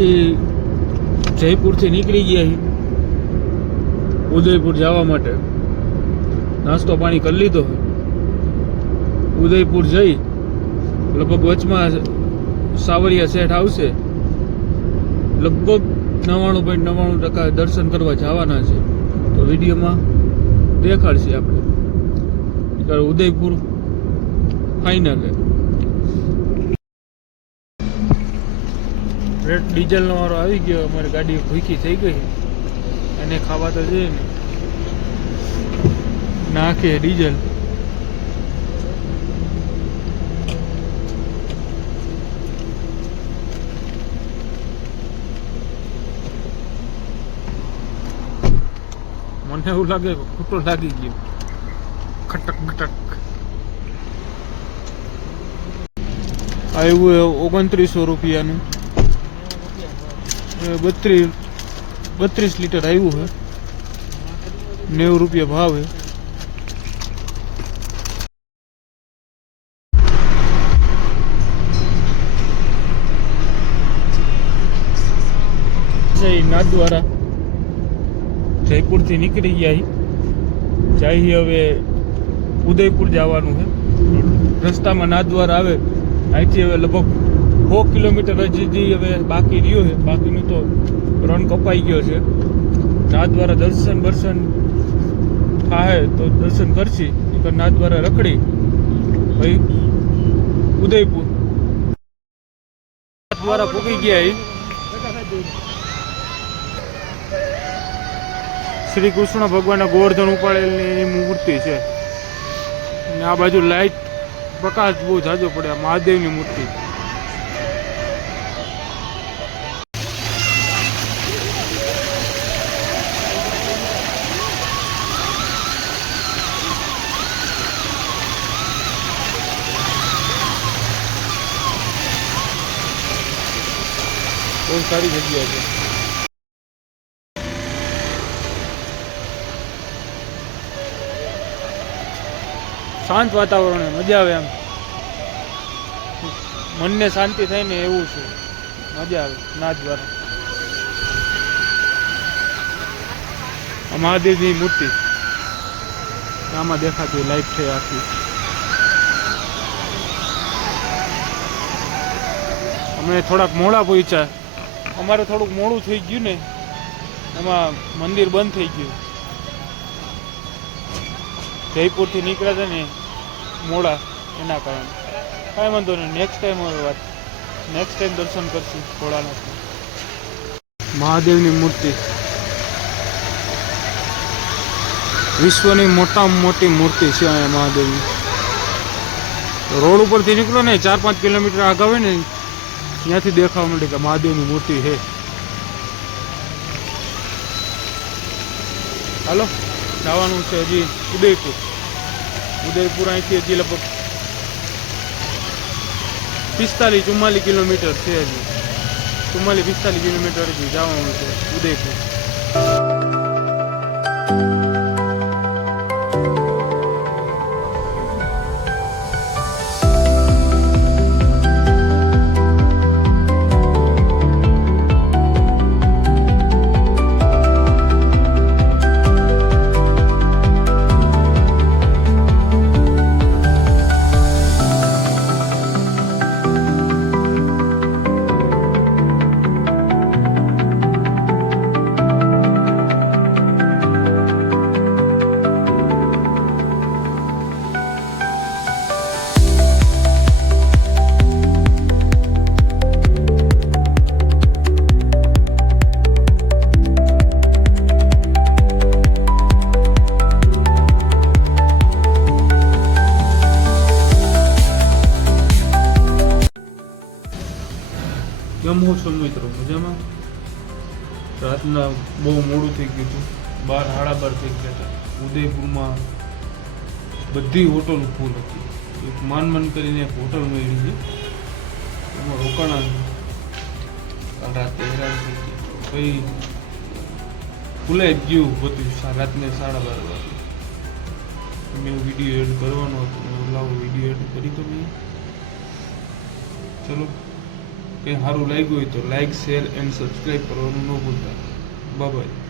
અહીંથી જયપુરથી નીકળી ગયા ઉદયપુર જવા માટે. નાસ્તો પાણી કરી લીધો. ઉદયપુર જઈ લગભગ વચમાં સાવરિયા સેઠ આવશે. લગભગ 99.99% દર્શન કરવા જવાના છે. તો વિડીયોમાં દેખાડશે આપણે. ઉદયપુર ફાઇનલ. રેટ ડીઝલનો વારો આવી ગયો. અમારી ગાડી ભૂખી થઈ ગઈ. એને ખાવા તો જોઈએ ને. નાખે ડીઝલ. મને એવું લાગે ખોટો લાગી ગયો. ખટક ખટક આવ્યું 2900 રૂપિયાનું. 32 લીટર આવ્યું છે. 90 રૂપિયા ભાવ છે. નાથદ્વારા જયપુરથી નીકળી ગયા જાય હવે ઉદયપુર જવાનું છે. રસ્તામાં નાથદ્વારા આવે. અહીંથી હવે લગભગ 100 કિલોમીટર હજી હવે બાકી રહ્યો છે. બાકીનું તો રન કપાઈ ગયો છે. નાથદ્વારા દર્શન થાય તો દર્શન કરશી. નાથદ્વારા રખડી ભાઈ ઉદયપુર નાથદ્વારા પૂકી ગયા. શ્રી કૃષ્ણ ભગવાનના ગોવર્ધન ઉપાડેલી મૂર્તિ છે. અને આ બાજુ લાઈટ પ્રકાશ બહુ જાજો પડે. મહાદેવની મૂર્તિ. બહુ સારી જગ્યા છે. શાંત વાતાવરણ. મજા આવે. એમ મનને શાંતિ થાય ને એવું છે. મજા આવે. નાથદ્વારા મહાદેવની મૂર્તિ આમાં દેખાતી લાઈટ છે આખી. અમે થોડાક મોડા પહોંચ્યા. અમારે થોડુંક મોડું થઈ ગયું ને. એમાં મંદિર બંધ થઈ ગયું. જયપુરથી નીકળ્યા હતા ને મોડા એના કારણે. કાંઈ વાંધો નહીં. નેક્સ્ટ ટાઈમ દર્શન કરશું ભોળાનાથ. મહાદેવની મૂર્તિ વિશ્વની મોટામાં મોટી મૂર્તિ છે અહીંયા મહાદેવની. રોડ ઉપરથી નીકળો ને 4-5 કિલોમીટર આગળ હોય ને ત્યાંથી દેખાવા મળે કે મહાદેવની મૂર્તિ છે. હાલો જવાનું છે હજી ઉદયપુર અહીંથી હજી લગભગ 45-44 કિલોમીટર છે. હજી 44-45 કિલોમીટર હજી જવાનું છે ઉદયપુર. કેમ છો મિત્રો? મજામાં? રાતના બહુ મોડું થઈ ગયું હતું. 12-12:30 થઈ ગયા હતા. ઉદયપુરમાં બધી હોટલ ફૂલ હતી. એક માન કરીને એક હોટલ મળી છે. એમાં રોકાણા. કાલ રાતે હેરાન થઈ ગયા. પછી ભૂલાઈ ગયું બધું. રાતને 12:30 વાગે મેં વિડીયો એડ કરવાનો હતો. લાવો વિડીયો એડ કરી તો નહીં. ચલો કંઈ સારું લાગ્યું હોય તો લાઇક શેર એન્ડ સબસ્ક્રાઈબ કરવાનું ન ભૂલતા. બાય.